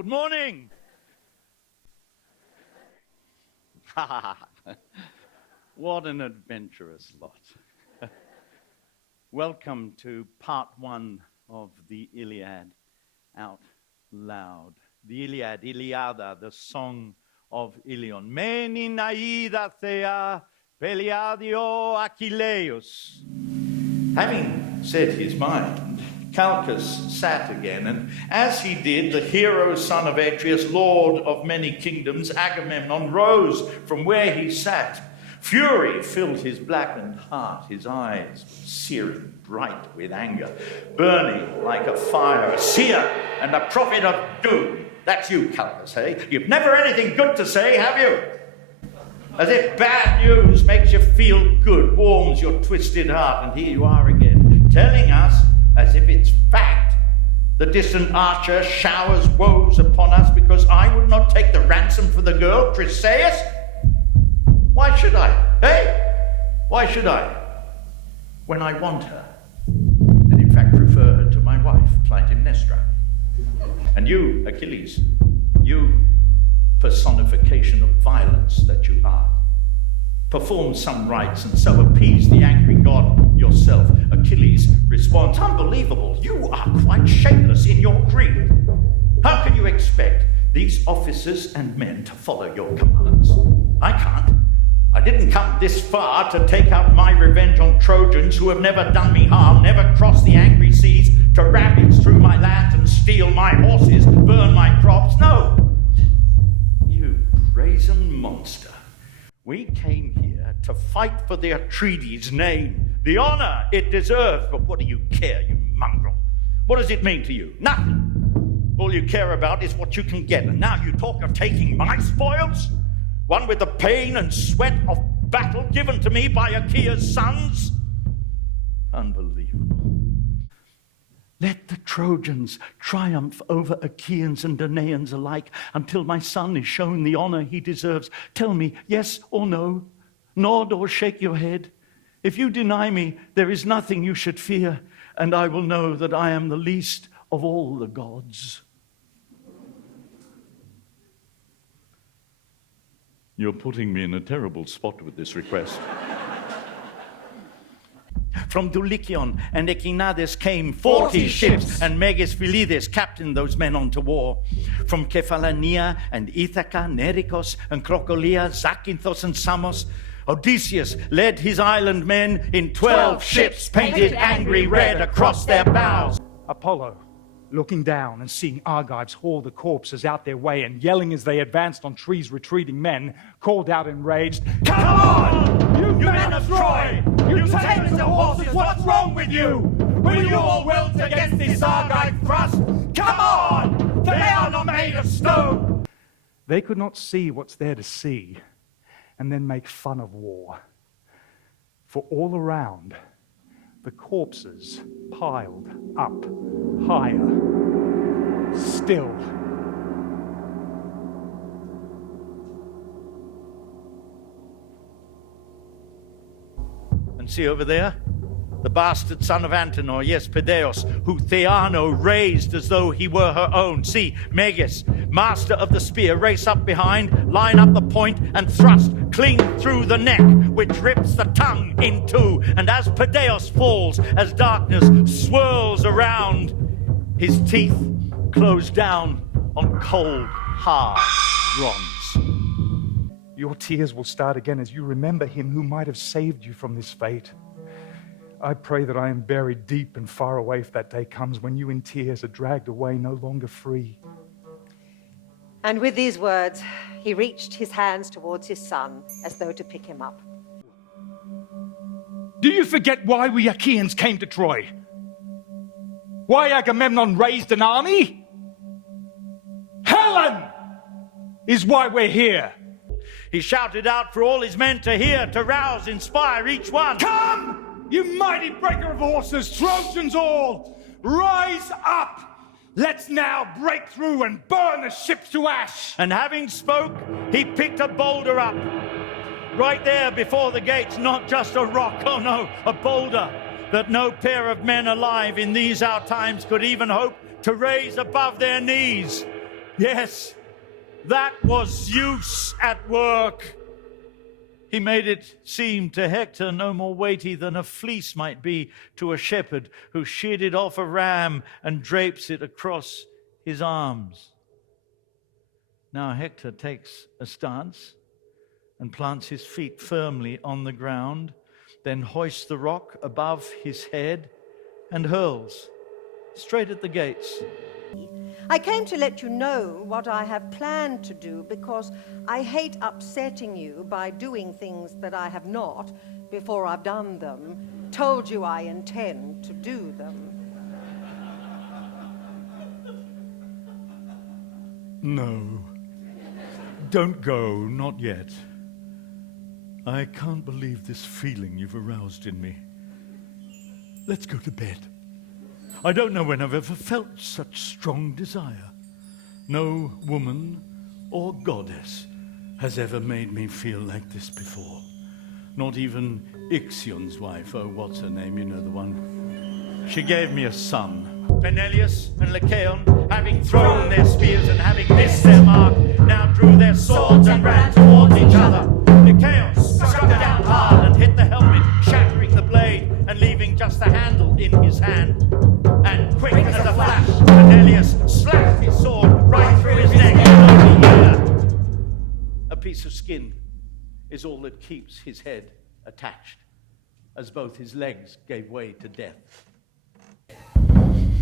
Good morning. What an adventurous lot. Welcome to part one of the Iliad out loud. The Iliad, Iliada, the song of Ilion. Meni naida thea peliadio Achilleus. Having said his mind, Calchas sat again, and as he did, the hero son of Atreus, lord of many kingdoms, Agamemnon, rose from where he sat. Fury filled his blackened heart, his eyes searing bright with anger, burning like a fire, a seer and a prophet of doom. That's you, Calchas, eh? You've never anything good to say, have you? As if bad news makes you feel good, warms your twisted heart, and here you are again, telling us, as if it's fact, the distant archer showers woes upon us because I would not take the ransom for the girl, Chryseis? Why should I? Why should I? When I want her, and in fact prefer her to my wife, Clytemnestra. And you, Achilles, you personification of violence that you are, perform some rites and so appease the angry god yourself. Achilles responds, unbelievable, you are quite shapeless in your greed. How can you expect these officers and men to follow your commands? I can't. I didn't come this far to take out my revenge on Trojans who have never done me harm, never crossed the angry seas to ravage through my lands and steal my horses, burn my crops. No, you brazen monster. We came here to fight for the Atreides' name, the honor it deserves. But what do you care, you mongrel? What does it mean to you? Nothing. All you care about is what you can get. And now you talk of taking my spoils? One with the pain and sweat of battle given to me by Achaea's sons? Unbelievable. Let the Trojans triumph over Achaeans and Danaans alike until my son is shown the honor he deserves. Tell me, yes or no. Nod or shake your head. If you deny me, there is nothing you should fear, and I will know that I am the least of all the gods. You're putting me in a terrible spot with this request. From Dulichion and Echinades came 40 ships, and Meges Philides captained those men on to war. From Kephalania and Ithaca, Nerikos and Krokolia, Zakynthos and Samos, Odysseus led his island men in 12 ships painted angry red across their bows. Apollo, looking down and seeing Argives haul the corpses out their way and yelling as they advanced on Tree's retreating men, called out enraged, "Come on, you men of Troy! You tamers of horses, what's wrong with you? Will you all wilt against this Argive thrust? Come on! They are not made of stone!" They could not see what's there to see and then make fun of war. For all around, the corpses piled up higher still. And see over there, the bastard son of Antenor, yes, Pedaeus, who Theano raised as though he were her own. See, Meges, master of the spear, race up behind, line up the point, and thrust clean through the neck, which rips the tongue in two. And as Pedaeus falls, as darkness swirls around, his teeth close down on cold, hard bronze. Your tears will start again as you remember him who might have saved you from this fate. I pray that I am buried deep and far away if that day comes when you in tears are dragged away, no longer free. And with these words, he reached his hands towards his son as though to pick him up. Do you forget why we Achaeans came to Troy? Why Agamemnon raised an army? Helen is why we're here. He shouted out for all his men to hear, to rouse, inspire each one. Come, you mighty breaker of horses, Trojans all, rise up. Let's now break through and burn the ships to ash. And having spoke, he picked a boulder up. Right there before the gates, not just a rock, oh no, a boulder that no pair of men alive in these our times could even hope to raise above their knees. Yes, that was Zeus at work. He made it seem to Hector no more weighty than a fleece might be to a shepherd who sheared off a ram and drapes it across his arms. Now Hector takes a stance and plants his feet firmly on the ground, then hoists the rock above his head and hurls straight at the gates. I came to let you know what I have planned to do because I hate upsetting you by doing things that I have not, before I've done them, told you I intend to do them. No, don't go, not yet. I can't believe this feeling you've aroused in me. Let's go to bed. I don't know when I've ever felt such strong desire. No woman or goddess has ever made me feel like this before. Not even Ixion's wife, oh, what's her name? You know the one. She gave me a son. Peneleus and Lycaon, having thrown their spears and having missed their mark, now drew their swords and ran towards each other. Lycaon struck down hard and hit the helmet, shattering the blade and leaving just the handle in his hand. And quick as a flash, Peneleus slashed his sword right through his neck and only ear. A piece of skin is all that keeps his head attached, as both his legs gave way to death.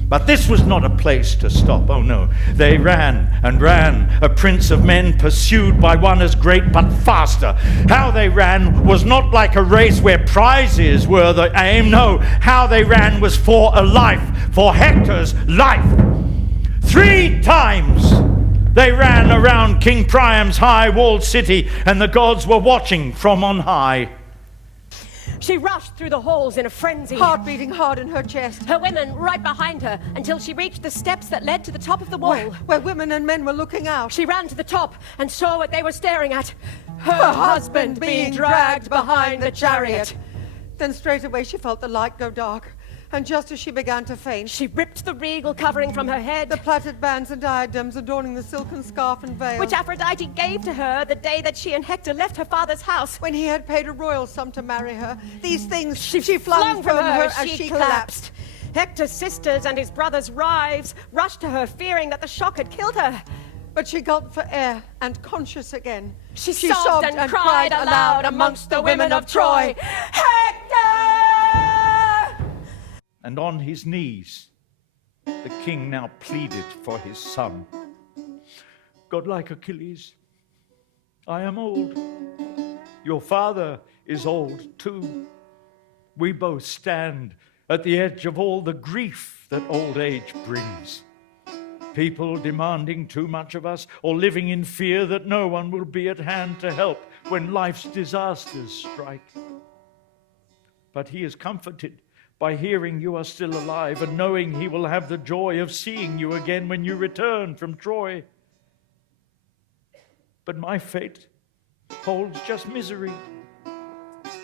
But this was not a place to stop, oh no. They ran and ran, a prince of men pursued by one as great but faster. How they ran was not like a race where prizes were the aim, no. How they ran was for a life, for Hector's life. 3 times they ran around King Priam's high-walled city, and the gods were watching from on high. She rushed through the halls in a frenzy, Heart beating hard in her chest. her women right behind her, until she reached the steps that led to the top of the wall. Where women and men were looking out. She ran to the top and saw what they were staring at. Her husband being dragged behind the chariot. Then straight away she felt the light go dark. And just as she began to faint, She ripped the regal covering from her head, the plaited bands and diadems adorning the silken scarf and veil, which Aphrodite gave to her the day that she and Hector left her father's house. when he had paid a royal sum to marry her, these things She flung from her as she collapsed. Hector's sisters and his brother's wives rushed to her, fearing that the shock had killed her. But she gulped for air, and conscious again, She sobbed and cried aloud amongst the women of Troy, "Hector!" And on his knees, the king now pleaded for his son. Godlike Achilles, I am old. Your father is old too. We both stand at the edge of all the grief that old age brings. People demanding too much of us, or living in fear that no one will be at hand to help when life's disasters strike. But he is comforted by hearing you are still alive and knowing he will have the joy of seeing you again when you return from Troy. But my fate holds just misery.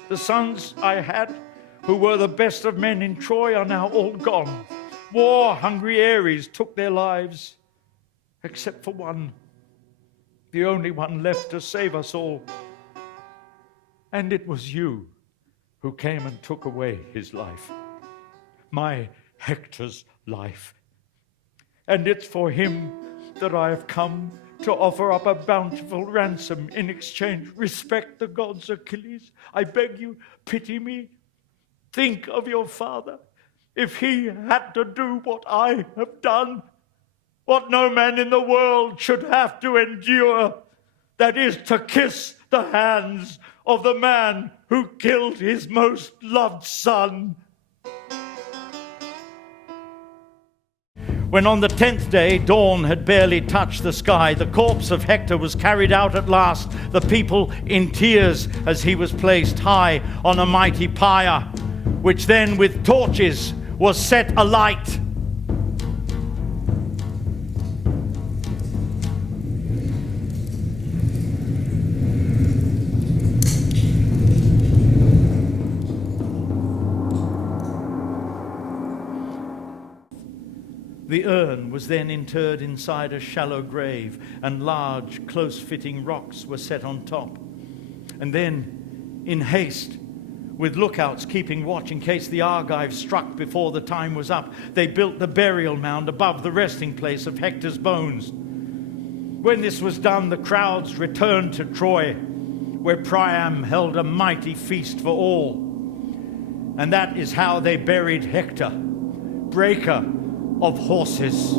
The sons I had, who were the best of men in Troy, are now all gone. War-hungry Ares took their lives, except for one, the only one left to save us all. And it was you who came and took away his life, my Hector's life. And it's for him that I have come to offer up a bountiful ransom in exchange. Respect the gods, Achilles. I beg you, pity me. Think of your father. If he had to do what I have done, what no man in the world should have to endure, that is to kiss the hands of the man who killed his most loved son. When on the 10th day dawn had barely touched the sky, the corpse of Hector was carried out at last, the people in tears as he was placed high on a mighty pyre, which then with torches was set alight. The urn was then interred inside a shallow grave, and large, close-fitting rocks were set on top. And then, in haste, with lookouts keeping watch in case the Argives struck before the time was up, they built the burial mound above the resting place of Hector's bones. When this was done, the crowds returned to Troy, where Priam held a mighty feast for all. And that is how they buried Hector, breaker of horses.